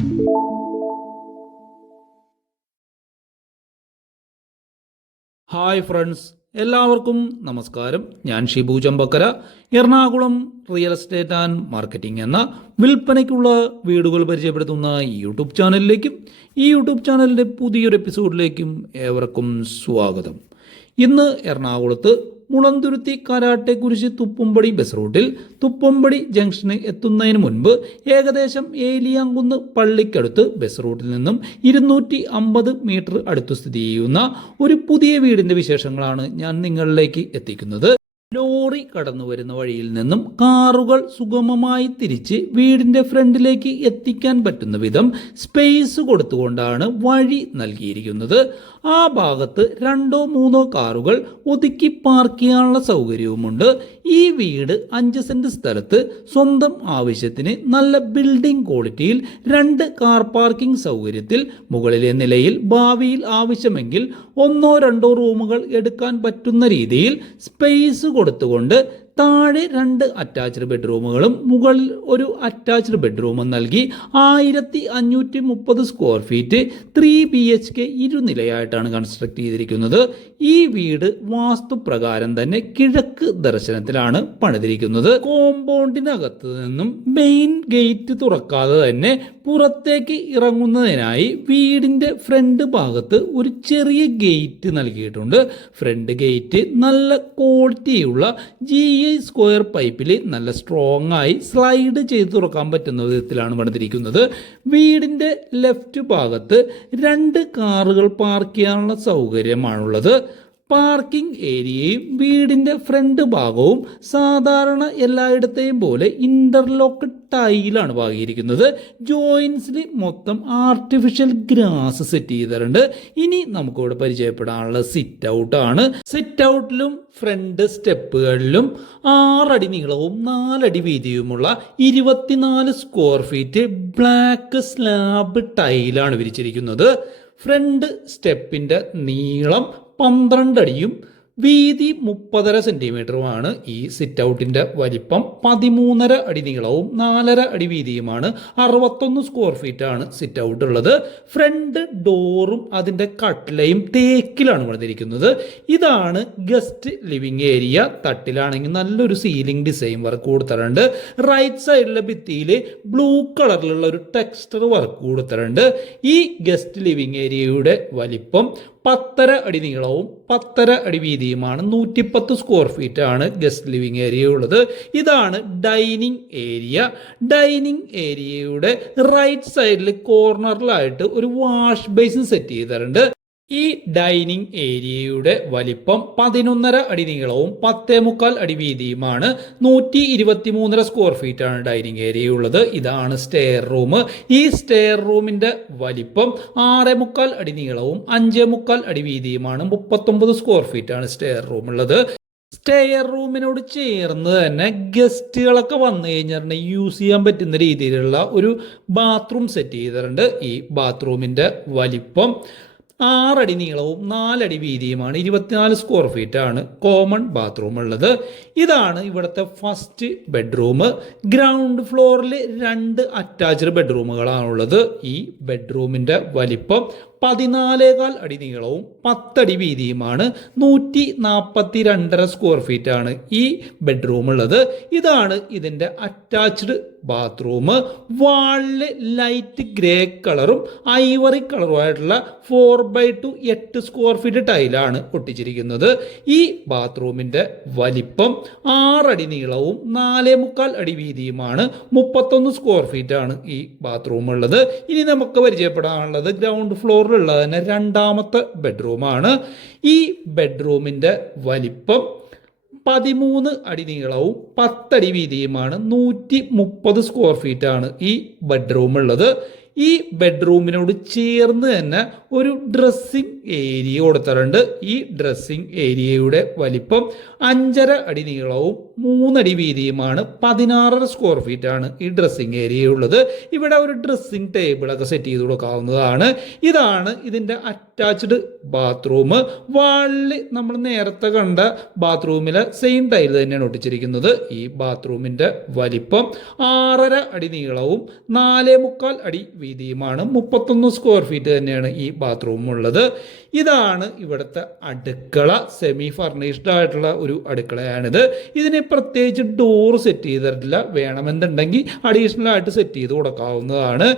Hi friends എല്ലാവർക്കും നമസ്കാരം. ഞാൻ Shibu Chambakkara. Ernakulam real estate and marketing എന്ന വിൽപ്പനയ്ക്കുള്ള വീടുകൾ പരിചയപ്പെടുത്തുന്ന യൂട്യൂബ് ചാനലിലേക്കും ഈ യൂട്യൂബ് ചാനലിന്റെ പുതിയൊരു എപ്പിസോഡിലേക്കും ഏവർക്കും സ്വാഗതം. ഇന്ന് എറണാകുളത്ത് മുളന്തുരുത്തി കാരാട്ടെക്കുരിശ് തുപ്പുംപടി ബസ് റൂട്ടിൽ തുപ്പുംപടി ജംഗ്ഷന് എത്തുന്നതിന് മുൻപ് ഏകദേശം ഏലിയാങ്കുന്ന് പള്ളിക്കടുത്ത് ബസ് റൂട്ടിൽ നിന്നും ഇരുന്നൂറ്റി അമ്പത് മീറ്റർ അടുത്ത് സ്ഥിതി ചെയ്യുന്ന ഒരു പുതിയ വീടിന്റെ വിശേഷങ്ങളാണ് ഞാൻ നിങ്ങളിലേക്ക് എത്തിക്കുന്നത്. ലോറി കടന്നു വരുന്ന വഴിയിൽ നിന്നും കാറുകൾ സുഗമമായി തിരിച്ച് വീടിന്റെ ഫ്രണ്ടിലേക്ക് എത്തിക്കാൻ പറ്റുന്ന വിധം സ്പേസ് കൊടുത്തുകൊണ്ടാണ് വഴി നൽകിയിരിക്കുന്നത്. ആ ഭാഗത്ത് രണ്ടോ മൂന്നോ കാറുകൾ ഒതുക്കി പാർക്ക് ചെയ്യാനുള്ള സൗകര്യവുമുണ്ട്. ഈ വീട് അഞ്ച് സെന്റ് സ്ഥലത്ത് സ്വന്തം ആവശ്യത്തിന് നല്ല ബിൽഡിംഗ് ക്വാളിറ്റിയിൽ രണ്ട് കാർ പാർക്കിംഗ് സൗകര്യത്തിൽ മുകളിലെ നിലയിൽ ഭാവിയിൽ ആവശ്യമെങ്കിൽ ഒന്നോ രണ്ടോ റൂമുകൾ എടുക്കാൻ പറ്റുന്ന രീതിയിൽ സ്പേസ് കൊടുത്തുകൊണ്ട് താഴെ രണ്ട് അറ്റാച്ച്ഡ് ബെഡ്റൂമുകളും മുകളിൽ ഒരു അറ്റാച്ച്ഡ് ബെഡ്റൂമും നൽകി ആയിരത്തി അഞ്ഞൂറ്റി മുപ്പത് square feet three B H K ഇരുനിലയായിട്ടാണ് construct ചെയ്തിരിക്കുന്നത്. ഈ വീട് വാസ്തുപ്രകാരം തന്നെ കിഴക്ക് ദർശനത്തിലാണ് പണിതിരിക്കുന്നത്. കോമ്പൗണ്ടിനകത്ത് നിന്നും മെയിൻ ഗേറ്റ് തുറക്കാതെ തന്നെ പുറത്തേക്ക് ഇറങ്ങുന്നതിനായി വീടിന്റെ ഫ്രണ്ട് ഭാഗത്ത് ഒരു ചെറിയ ഗേറ്റ് നൽകിയിട്ടുണ്ട്. ഫ്രണ്ട് ഗേറ്റ് നല്ല ക്വാളിറ്റിയുള്ള ജി ഐ സ്ക്വയർ പൈപ്പിൽ നല്ല സ്ട്രോങ് ആയി സ്ലൈഡ് ചെയ്ത് തുറക്കാൻ പറ്റുന്ന വിധത്തിലാണ് പണിതിരിക്കുന്നത്. വീടിന്റെ ലെഫ്റ്റ് ഭാഗത്ത് രണ്ട് കാറുകൾ പാർക്ക് ചെയ്യാനുള്ള സൗകര്യമാണുള്ളത്. പാർക്കിംഗ് ഏരിയയും വീടിന്റെ ഫ്രണ്ട് ഭാഗവും സാധാരണ എല്ലായിടത്തെയും പോലെ ഇന്റർലോക്ക് ടൈലാണ് പാകിയിരിക്കുന്നത് ജോയിൻസിൽ മൊത്തം ആർട്ടിഫിഷ്യൽ ഗ്രാസ് സെറ്റ് ചെയ്തിട്ടുണ്ട്. ഇനി നമുക്കിവിടെ പരിചയപ്പെടാനുള്ള സിറ്റ് ഔട്ട് ആണ്. സിറ്റ് ഔട്ടിലും ഫ്രണ്ട് സ്റ്റെപ്പുകളിലും ആറടി നീളവും നാലടി വീതിയുമുള്ള ഇരുപത്തിനാല് സ്ക്വയർ ഫീറ്റ് ബ്ലാക്ക് സ്ലാബ് ടൈലാണ് വിരിച്ചിരിക്കുന്നത്. ഫ്രണ്ട് സ്റ്റെപ്പിന്റെ നീളം പന്ത്രണ്ട് അടിയും വീതി മുപ്പതര സെന്റിമീറ്ററുമാണ് ഈ സിറ്റ് ഔട്ടിന്റെ വലിപ്പം. പതിമൂന്നര അടി നീളവും നാലര അടി വീതിയുമാണ്. അറുപത്തൊന്ന് സ്ക്വയർ ഫീറ്റാണ് സിറ്റ് ഔട്ട് ഉള്ളത് ഫ്രണ്ട് ഡോറും അതിന്റെ കട്ടിലയും തേക്കിലാണ് പണിതിരിക്കുന്നത്. ഇതാണ് ഗസ്റ്റ് ലിവിങ് ഏരിയ. തട്ടിലാണെങ്കിൽ നല്ലൊരു സീലിംഗ് ഡിസൈൻ വർക്ക് കൊടുത്തിട്ടുണ്ട്. റൈറ്റ് സൈഡിലെ ഭിത്തിയിൽ ബ്ലൂ കളറിലുള്ള ഒരു ടെക്സ്റ്റർ വർക്ക് കൊടുത്തിട്ടുണ്ട്. ഈ ഗസ്റ്റ് ലിവിങ് ഏരിയയുടെ വലിപ്പം പത്തര അടി നീളവും പത്തര അടി വീതിയുമാണ് നൂറ്റിപ്പത്ത് സ്ക്വയർ ഫീറ്റ് ആണ് ഗസ്റ്റ് ലിവിങ് ഏരിയ ഉള്ളത്. ഇതാണ് ഡൈനിങ് ഏരിയ ഡൈനിങ് ഏരിയയുടെ റൈറ്റ് സൈഡിൽ കോർണറിലായിട്ട് ഒരു വാഷ് ബേസിൻ സെറ്റ് ചെയ്തിട്ടുണ്ട്. ഈ ഡൈനിങ് ഏരിയയുടെ വലിപ്പം പതിനൊന്നര അടി നീളവും പത്തേ മുക്കാൽ അടി വീതിയുമാണ്. നൂറ്റി ഇരുപത്തി മൂന്നര സ്ക്വയർ ഫീറ്റ് ആണ് ഡൈനിങ് ഏരിയ ഉള്ളത് ഇതാണ് സ്റ്റെയർ റൂം ഈ സ്റ്റെയർ റൂമിന്റെ വലിപ്പം ആറേ മുക്കാൽ അടി നീളവും അഞ്ചേ മുക്കാൽ അടി വീതിയുമാണ്. മുപ്പത്തൊമ്പത് സ്ക്വയർ ഫീറ്റ് ആണ് സ്റ്റെയർ റൂം ഉള്ളത്. സ്റ്റെയർ റൂമിനോട് ചേർന്ന് തന്നെ ഗസ്റ്റുകളൊക്കെ വന്നു കഴിഞ്ഞിട്ടുണ്ടെങ്കിൽ യൂസ് ചെയ്യാൻ പറ്റുന്ന രീതിയിലുള്ള ഒരു ബാത്റൂം സെറ്റ് ചെയ്തിട്ടുണ്ട്. ഈ ബാത്റൂമിന്റെ വലിപ്പം ആറടി നീളവും നാലടി വീതിയുമാണ്. ഇരുപത്തിനാല് സ്ക്വയർ ഫീറ്റ് ആണ് കോമൺ ബാത്റൂം ഉള്ളത്. ഇതാണ് ഇവിടുത്തെ ഫസ്റ്റ് ബെഡ്റൂം ഗ്രൗണ്ട് ഫ്ലോറിൽ രണ്ട് അറ്റാച്ച്ഡ് ബെഡ്റൂമുകളാണുള്ളത് ഈ ബെഡ്റൂമിന്റെ വലിപ്പം പതിനാലേകാൽ അടി നീളവും പത്തടി വീതിയുമാണ് നൂറ്റി നാൽപ്പത്തി രണ്ടര സ്ക്വയർ ഫീറ്റ് ആണ് ഈ ബെഡ്റൂം ഉള്ളത്. ഇതാണ് ഇതിന്റെ അറ്റാച്ച്ഡ് ബാത്റൂം വാളിൽ ലൈറ്റ് ഗ്രേ കളറും ഐവറി കളറുമായിട്ടുള്ള ഫോർ ബൈ ടു എട്ട് സ്ക്വയർ ഫീറ്റ് ടൈലാണ് ഒട്ടിച്ചിരിക്കുന്നത്. ഈ ബാത്റൂമിന്റെ വലിപ്പം ആറടി നീളവും നാലേ മുക്കാൽ അടി വീതിയുമാണ് മുപ്പത്തൊന്ന് സ്ക്വയർ ഫീറ്റ് ആണ് ഈ ബാത്റൂം ഉള്ളത്. ഇനി നമുക്ക് പരിചയപ്പെടാനുള്ളത് ഗ്രൗണ്ട് ഫ്ലോറിലുള്ള തന്നെ രണ്ടാമത്തെ ബെഡ്റൂമാണ്. ഈ ബെഡ്റൂമിന്റെ വലിപ്പം പതിമൂന്ന് അടി നീളവും പത്തടി വീതിയുമാണ്. നൂറ്റി മുപ്പത് സ്ക്വയർ ഫീറ്റാണ് ഈ ബെഡ്റൂം ഉള്ളത് ഈ ബെഡ്റൂമിനോട് ചേർന്ന് തന്നെ ഒരു ഡ്രസ്സിംഗ് ഏരിയ കൊടുത്തിട്ടുണ്ട്. ഈ ഡ്രസ്സിംഗ് ഏരിയയുടെ വലിപ്പം അഞ്ചര അടി നീളവും മൂന്നടി വീതിയുമാണ്. പതിനാറര സ്ക്വയർ ഫീറ്റ് ആണ് ഈ ഡ്രസ്സിംഗ് ഏരിയ ഉള്ളത്. ഇവിടെ ഒരു ഡ്രസ്സിംഗ് ടേബിളൊക്കെ സെറ്റ് ചെയ്ത് കൊടുക്കാവുന്നതാണ്. ഇതാണ് ഇതിന്റെ അറ്റാച്ച്ഡ് ബാത്റൂം വാളിൽ നമ്മൾ നേരത്തെ കണ്ട ബാത്റൂമിലെ സെയിം ടൈൽ തന്നെയാണ് ഒട്ടിച്ചിരിക്കുന്നത്. ഈ ബാത്റൂമിന്റെ വലിപ്പം ആറര അടി നീളവും നാലേ മുക്കാൽ അടി വീതിയുമാണ് മുപ്പത്തൊന്ന് സ്ക്വയർ ഫീറ്റ് തന്നെയാണ് ഈ ബാത്റൂം ഉള്ളത്. ഇതാണ് ഇവിടുത്തെ അടുക്കള സെമി ഫർണിഷ്ഡ് ആയിട്ടുള്ള ഒരു അടുക്കളയാണിത്. ഇതിന് പ്രത്യേകിച്ച് ഡോർ സെറ്റ് ചെയ്തിട്ടില്ല. വേണമെന്നുണ്ടെങ്കിൽ അഡീഷണൽ ആയിട്ട് സെറ്റ് ചെയ്ത് കൊടുക്കാവുന്നതാണ്.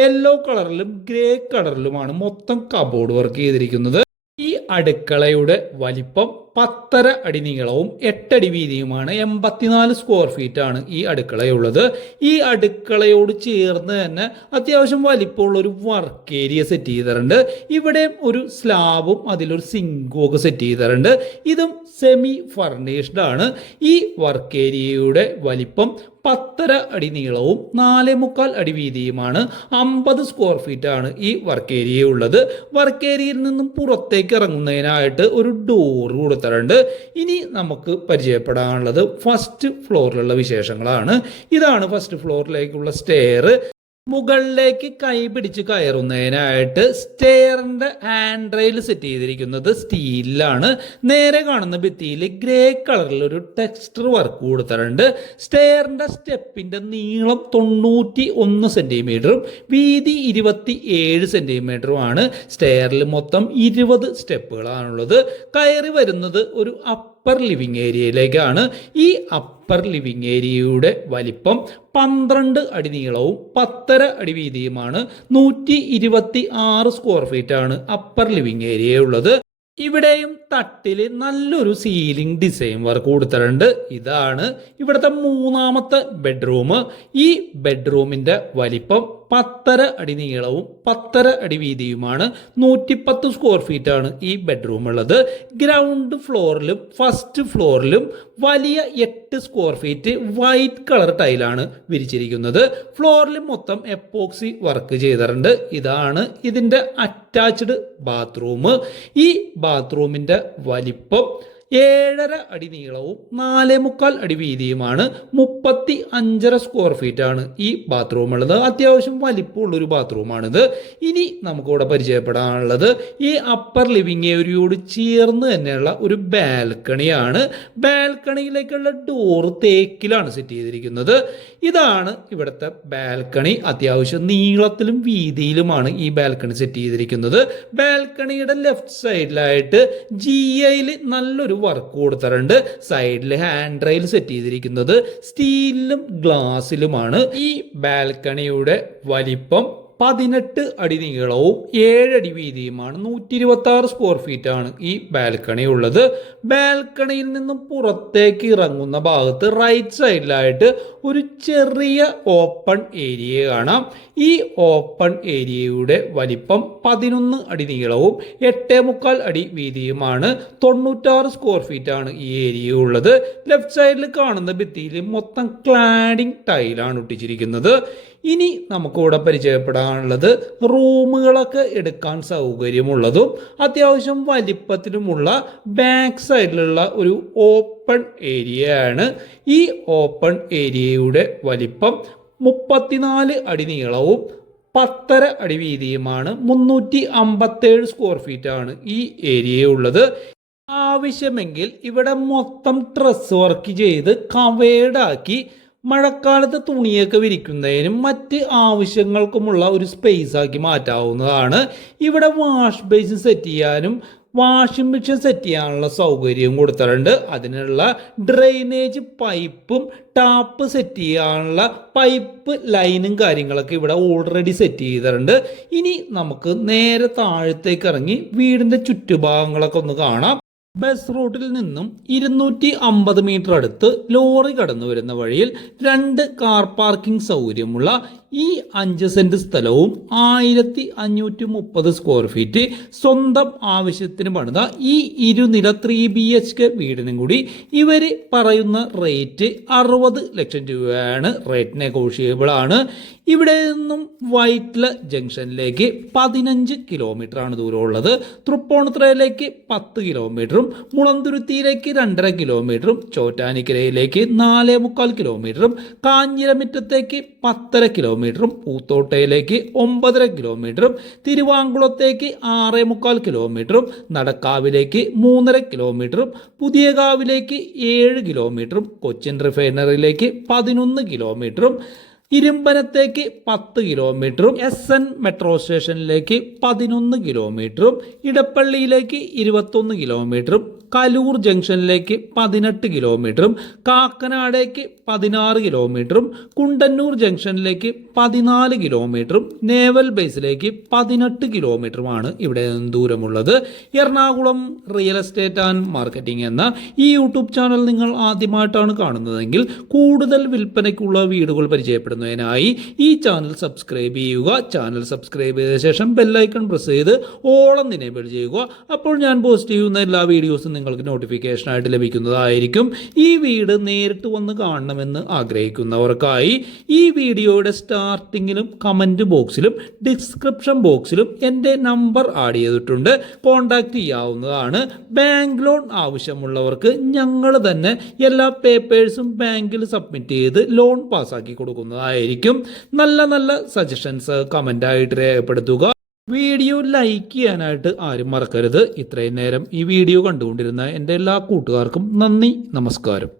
യെല്ലോ കളറിലും ഗ്രേ കളറിലുമാണ് മൊത്തം കബോർഡ് വർക്ക് ചെയ്തിരിക്കുന്നത്. ഈ അടുക്കളയുടെ വലിപ്പം പത്തര അടി നീളവും എട്ടടി വീതിയുമാണ് എൺപത്തിനാല് സ്ക്വയർ ഫീറ്റ് ആണ് ഈ അടുക്കളയുള്ളത്. ഈ അടുക്കളയോട് ചേർന്ന് തന്നെ അത്യാവശ്യം വലിപ്പമുള്ള ഒരു വർക്ക് ഏരിയ സെറ്റ് ചെയ്തിട്ടുണ്ട്. ഇവിടെ ഒരു സ്ലാബും അതിലൊരു സിങ്കും ഒക്കെ സെറ്റ് ചെയ്തിട്ടുണ്ട്. ഇതും സെമി ഫർണിഷ്ഡ് ആണ്. ഈ വർക്ക് ഏരിയയുടെ വലിപ്പം പത്തര അടി നീളവും നാലേ മുക്കാൽ അടി വീതിയുമാണ് അമ്പത് സ്ക്വയർ ഫീറ്റ് ആണ് ഈ വർക്ക് ഏരിയ ഉള്ളത്. വർക്ക് ഏരിയയിൽ നിന്നും പുറത്തേക്ക് ഇറങ്ങുന്നതിനായിട്ട് ഒരു ഡോർ കൊടുത്തിട്ടുണ്ട് ഇനി നമുക്ക് പരിചയപ്പെടാനുള്ളത് ഫസ്റ്റ് ഫ്ലോറിലുള്ള വിശേഷങ്ങളാണ്. ഇതാണ് ഫസ്റ്റ് ഫ്ലോറിലേക്കുള്ള സ്റ്റെയർ മുകളിലേക്ക് കൈ പിടിച്ച് കയറുന്നതിനായിട്ട് സ്റ്റെയറിന്റെ ഹാൻഡ് റെയിൽ സെറ്റ് ചെയ്തിരിക്കുന്നത് സ്റ്റീലിലാണ്. നേരെ കാണുന്ന ഭിത്തിയിൽ ഗ്രേ കളറിൽ ഒരു ടെക്സ്റ്റർ വർക്ക് കൊടുത്തിട്ടുണ്ട്. സ്റ്റെയറിന്റെ സ്റ്റെപ്പിന്റെ നീളം തൊണ്ണൂറ്റി ഒന്ന് സെന്റിമീറ്ററും വീതി ഇരുപത്തി ഏഴ് സെന്റിമീറ്ററുമാണ്. സ്റ്റെയറിൽ മൊത്തം ഇരുപത് സ്റ്റെപ്പുകളാണുള്ളത്. കയറി വരുന്നത് ഒരു അപ്പർ ലിവിങ് ഏരിയയിലേക്കാണ് ഈ അപ്പർ ലിവിങ് ഏരിയയുടെ വലിപ്പം പന്ത്രണ്ട് അടി നീളവും പത്തര അടി വീതിയുമാണ്. നൂറ്റി ഇരുപത്തി ആറ് സ്ക്വയർ ഫീറ്റ് ആണ് അപ്പർ ലിവിങ് ഏരിയ ഉള്ളത്. ഇവിടെയും തട്ടിൽ നല്ലൊരു സീലിംഗ് ഡിസൈൻ വർക്ക് കൊടുത്തിട്ടുണ്ട്. ഇതാണ് ഇവിടുത്തെ മൂന്നാമത്തെ ബെഡ്റൂം ഈ ബെഡ്റൂമിന്റെ വലിപ്പം പത്തര അടി നീളവും പത്തര അടി വീതിയുമാണ്. നൂറ്റിപ്പത്ത് സ്ക്വയർ ഫീറ്റ് ആണ് ഈ ബെഡ്റൂം ഉള്ളത്. ഗ്രൗണ്ട് ഫ്ലോറിലും ഫസ്റ്റ് ഫ്ലോറിലും വലിയ എട്ട് സ്ക്വയർ ഫീറ്റ് വൈറ്റ് കളർ ടൈലാണ് വിരിച്ചിരിക്കുന്നത്. ഫ്ലോറിൽ മൊത്തം എപ്പോക്സി വർക്ക് ചെയ്തിട്ടുണ്ട്. ഇതാണ് ഇതിന്റെ അറ്റാച്ച്ഡ് ബാത്റൂം ഈ ബാത്റൂമിന്റെ വലിപ്പം ഏഴര അടി നീളവും നാലേ മുക്കാൽ അടി വീതിയുമാണ് മുപ്പത്തി അഞ്ചര സ്ക്വയർ ഫീറ്റ് ആണ് ഈ ബാത്റൂം ഉള്ളത്. അത്യാവശ്യം വലിപ്പമുള്ളൊരു ബാത്റൂമാണിത് ഇനി നമുക്കിവിടെ പരിചയപ്പെടാനുള്ളത് ഈ അപ്പർ ലിവിങ് ഏരിയയോട് ചേർന്ന് തന്നെയുള്ള ഒരു ബാൽക്കണിയാണ് ബാൽക്കണിയിലേക്കുള്ള ഡോർ തേക്കിലാണ് സെറ്റ് ചെയ്തിരിക്കുന്നത്. ഇതാണ് ഇവിടുത്തെ ബാൽക്കണി അത്യാവശ്യം നീളത്തിലും വീതിയിലുമാണ് ഈ ബാൽക്കണി സെറ്റ് ചെയ്തിരിക്കുന്നത്. ബാൽക്കണിയുടെ ലെഫ്റ്റ് സൈഡിലായിട്ട് ജി ഐയിൽ നല്ലൊരു വർക്ക് കൊടുത്തിട്ടുണ്ട്. സൈഡിൽ ഹാൻഡ് റെയിൽ സെറ്റ് ചെയ്തിരിക്കുന്നത്. സ്റ്റീലിലും ഗ്ലാസ്സിലുമാണ് ഈ ബാൽക്കണിയുടെ വലിപ്പം പതിനെട്ട് അടി നീളവും ഏഴടി വീതിയുമാണ് നൂറ്റി ഇരുപത്തി ആറ് സ്ക്വയർ ഫീറ്റ് ആണ് ഈ ബാൽക്കണി ഉള്ളത്. ബാൽക്കണിയിൽ നിന്നും പുറത്തേക്ക് ഇറങ്ങുന്ന ഭാഗത്ത് റൈറ്റ് സൈഡിലായിട്ട് ഒരു ചെറിയ ഓപ്പൺ ഏരിയ കാണാം. ഈ ഓപ്പൺ ഏരിയയുടെ വലിപ്പം പതിനൊന്ന് അടി നീളവും എട്ടേ മുക്കാൽ അടി വീതിയുമാണ്. തൊണ്ണൂറ്റാറ് സ്ക്വയർ ഫീറ്റ് ആണ് ഈ ഏരിയ ഉള്ളത്. ലെഫ്റ്റ് സൈഡിൽ കാണുന്ന ഭിത്തിയിൽ മൊത്തം ക്ലാഡിംഗ് ടൈലാണ് ഒട്ടിച്ചിരിക്കുന്നത്. ഇനി നമുക്കിവിടെ പരിചയപ്പെടാനുള്ളത് റൂമുകളൊക്കെ എടുക്കാൻ സൗകര്യമുള്ളതും അത്യാവശ്യം വലിപ്പത്തിലുമുള്ള ബാക്ക് സൈഡിലുള്ള ഒരു ഓപ്പൺ ഏരിയയാണ്. ഈ ഓപ്പൺ ഏരിയയുടെ വലിപ്പം മുപ്പത്തിനാല് അടി നീളവും പത്തര അടി വീതിയുമാണ്. മുന്നൂറ്റി അമ്പത്തേഴ് സ്ക്വയർ ഫീറ്റ് ആണ് ഈ ഏരിയ ഉള്ളത് ആവശ്യമെങ്കിൽ ഇവിടെ മൊത്തം ഡ്രസ് വർക്ക് ചെയ്ത് കവേഡാക്കി മഴക്കാലത്ത് തുണിയൊക്കെ വിരിക്കുന്നതിനും മറ്റ് ആവശ്യങ്ങൾക്കുമുള്ള ഒരു സ്പേസ് ആക്കി മാറ്റാവുന്നതാണ്. ഇവിടെ വാഷ് ബേസിൻ സെറ്റ് ചെയ്യാനും വാഷിംഗ് മെഷീൻ സെറ്റ് ചെയ്യാനുള്ള സൗകര്യവും കൊടുത്തിട്ടുണ്ട്. അതിനുള്ള ഡ്രെയിനേജ് പൈപ്പും ടാപ്പ് സെറ്റ് ചെയ്യാനുള്ള പൈപ്പ് ലൈനും കാര്യങ്ങളൊക്കെ ഇവിടെ ഓൾറെഡി സെറ്റ് ചെയ്തിട്ടുണ്ട്. ഇനി നമുക്ക് നേരെ താഴത്തേക്ക് ഇറങ്ങി വീടിന്റെ ചുറ്റുഭാഗങ്ങളൊക്കെ ഒന്ന് കാണാം. ബസ് റൂട്ടിൽ നിന്നും ഇരുന്നൂറ്റി അമ്പത് മീറ്റർ അടുത്ത് ലോറി കടന്നു വരുന്ന വഴിയിൽ രണ്ട് കാർ പാർക്കിംഗ് സൗകര്യമുള്ള ഈ അഞ്ച് സെന്റ് സ്ഥലവും ആയിരത്തി അഞ്ഞൂറ്റി മുപ്പത് സ്ക്വയർ ഫീറ്റ് സ്വന്തം ആവശ്യത്തിന് പണിത ഈ ഇരുനില ത്രീ ബി എച്ച് കെ വീടിനും കൂടി ഇവർ പറയുന്ന റേറ്റ് അറുപത് ലക്ഷം രൂപയാണ്. റേറ്റ് നെഗോഷിയബിൾ ആണ്. ഇവിടെ നിന്നും വൈറ്റ്ല ജംഗ്ഷനിലേക്ക് പതിനഞ്ച് കിലോമീറ്റർ ആണ് ദൂരമുള്ളത്. തൃപ്പൂണിത്തുറയിലേക്ക് പത്ത് കിലോമീറ്ററും മുളന്തുരുത്തിയിലേക്ക് രണ്ടര കിലോമീറ്ററും ചോറ്റാനിക്കരയിലേക്ക് നാല് മുക്കാൽ കിലോമീറ്ററും കാഞ്ഞിരമിറ്റത്തേക്ക് പത്തര കിലോമീറ്ററും പൂത്തോട്ടയിലേക്ക് ഒമ്പതര കിലോമീറ്ററും തിരുവാങ്കുളത്തേക്ക് ആറ് മുക്കാൽ കിലോമീറ്ററും നടക്കാവിലേക്ക് മൂന്നര കിലോമീറ്ററും പുതിയകാവിലേക്ക് ഏഴ് കിലോമീറ്ററും കൊച്ചിൻ റിഫൈനറിയിലേക്ക് പതിനൊന്ന് കിലോമീറ്ററും ഇരുമ്പനത്തേക്ക് പത്ത് കിലോമീറ്ററും എസ് എൻ മെട്രോ സ്റ്റേഷനിലേക്ക് പതിനൊന്ന് കിലോമീറ്ററും ഇടപ്പള്ളിയിലേക്ക് ഇരുപത്തൊന്ന് കിലോമീറ്ററും കലൂർ ജംഗ്ഷനിലേക്ക് പതിനെട്ട് കിലോമീറ്ററും കാക്കനാടേക്ക് പതിനാറ് കിലോമീറ്ററും കുണ്ടന്നൂർ ജംഗ്ഷനിലേക്ക് പതിനാല് കിലോമീറ്ററും നേവൽ ബേസിലേക്ക് പതിനെട്ട് കിലോമീറ്ററുമാണ് ഇവിടെ ദൂരമുള്ളത്. Ernakulam real estate and marketing എന്ന ഈ യൂട്യൂബ് ചാനൽ നിങ്ങൾ ആദ്യമായിട്ടാണ് കാണുന്നതെങ്കിൽ കൂടുതൽ വിൽപ്പനയ്ക്കുള്ള വീടുകൾ പരിചയപ്പെടുന്നതിനായി ഈ ചാനൽ സബ്സ്ക്രൈബ് ചെയ്യുക. ചാനൽ സബ്സ്ക്രൈബ് ചെയ്ത ശേഷം ബെല്ലൈക്കൺ പ്രസ് ചെയ്ത് ഓളം എനേബിൾ ചെയ്യുക. അപ്പോൾ ഞാൻ പോസ്റ്റ് ചെയ്യുന്ന എല്ലാ വീഡിയോസും നിങ്ങൾക്ക് നോട്ടിഫിക്കേഷനായിട്ട് ലഭിക്കുന്നതായിരിക്കും. ഈ വീട് നേരിട്ട് വന്ന് കാണണമെന്ന് ആഗ്രഹിക്കുന്നവർക്കായി ഈ വീഡിയോയുടെ സ്റ്റാർട്ടിങ്ങിലും കമന്റ് ബോക്സിലും ഡിസ്ക്രിപ്ഷൻ ബോക്സിലും എന്റെ നമ്പർ ആഡ് ചെയ്തിട്ടുണ്ട്. കോൺടാക്റ്റ് ചെയ്യാവുന്നതാണ്. ബാങ്ക് ലോൺ ആവശ്യമുള്ളവർക്ക് ഞങ്ങൾ തന്നെ എല്ലാ പേപ്പേഴ്സും ബാങ്കിൽ സബ്മിറ്റ് ചെയ്ത് ലോൺ പാസ്സാക്കി കൊടുക്കുന്നതായിരിക്കും. നല്ല നല്ല സജഷൻസ് കമന്റായിട്ട് രേഖപ്പെടുത്തുക. വീഡിയോ ലൈക്ക് ചെയ്യാനായിട്ട് ആരും മറക്കരുത്. ഇത്രയും നേരം ഈ വീഡിയോ കണ്ടുകൊണ്ടിരുന്ന എന്റെ എല്ലാ കൂട്ടുകാർക്കും നന്ദി നമസ്കാരം.